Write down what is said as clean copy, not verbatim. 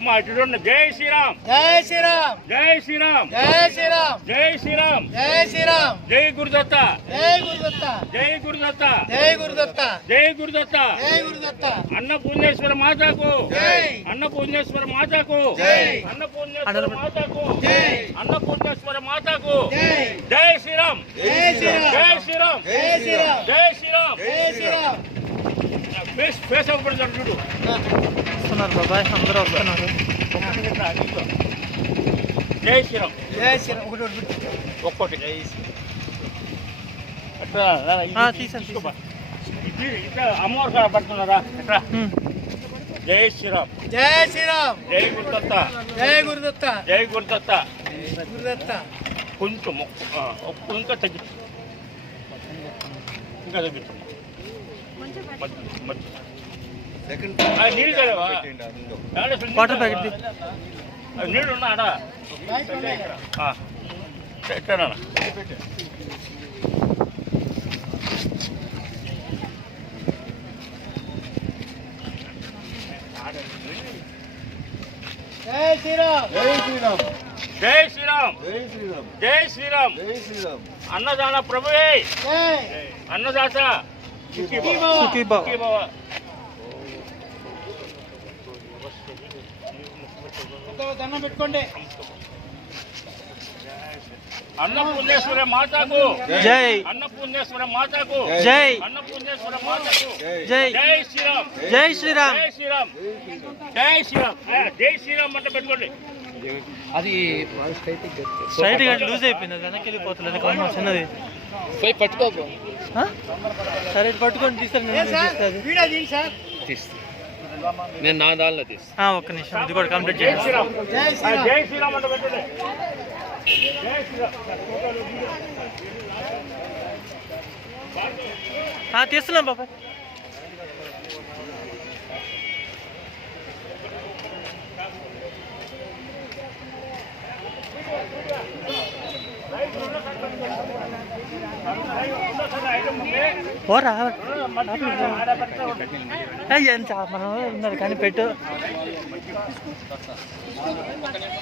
జై శ్రీరామ్ జై శ్రీరామ్ జై శ్రీరామ్ జై శ్రీరామ్ జై శ్రీరామ్ జై శ్రీరామ్ జై గురుదత్త జై గురుదత్త జై గురుదత్త జై గురుదత్త జై గురుదత్త జై గురుదత్త అన్నపూర్ణేశ్వర మాతాకు జై అన్నపూర్ణేశ్వర మాతాకు జై అన్నపూర్ణేశ్వర మాతాకు జై అన్నపూర్ణేశ్వర మాతాకు జై జై శ్రీరామ్ జై శ్రీరామ్ జై శ్రీరామ్ జై శ్రీరామ్ జై శ్రీరామ్ జై శ్రీరామ్ ఫేస్ అవ్వబడతాడు చూడు వస్తున్నారు బాబాయ్, అందరూ వస్తున్నారు. జై శ్రీరామ్ జై శ్రీరామ్ ఒక్కోటి తీసాను. అమ్మవారు కాడ పట్టుకున్నారా ఎట్లా జై శ్రీరామ్ జై శ్రీరామ్ జై గురుదత్త జై గురుదత్త జై గురుదత్త గురుదత్త కొంచెం ఇంకా తగ్గి ఇంకా తగ్గించు నీళ్ళు చదివా వాటర్ ప్యాకెట్ నీళ్ళు ఉన్నాడా ఎక్కడ జై శ్రీరామ్ జై శ్రీరామ్ జై శ్రీరామ్ జై శ్రీరామ్ జై శ్రీరామ్ జై శ్రీరామ్ అన్నదాన ప్రభువే జై అన్నదాత సుఖీభవ. దండం పెట్టుకోండి. అన్నపూర్ణేశ్వర మాతాకు జై అన్నపూర్ణేశ్వర మాతాకు జై అన్నపూర్ణేశ్వర మాతాకు జై జై శ్రీరామ్ జై శ్రీరామ్ జై శ్రీరామ్ జై శ్రీరామ్ జై శ్రీరామ్ అంటే పెట్టుకోండి. స్ట్రైట్ గా లూజ్ అయిపోయింది, అది వెనక్కి వెళ్ళిపోతుంది. కమ్మ చిన్నది పోయి పట్టుకోబో. సరే పట్టుకొని తీస్తాను. ఏ సార్ వీడియో తీయండి సార్. నేను నా దానిలో తీస్తా. ఒక్క నిమిషం, ఇది కూడా కంప్లీట్ జై చేయండి. శ్రీరామ్ జై శ్రీరామ్ జై శ్రీరామ్ అంటే పెట్టండి. జై శ్రీరామ్ తీస్తున్నాం బాబాయ్. పోరా ఎంత మనం ఉన్నారు కానీ పెట్టు.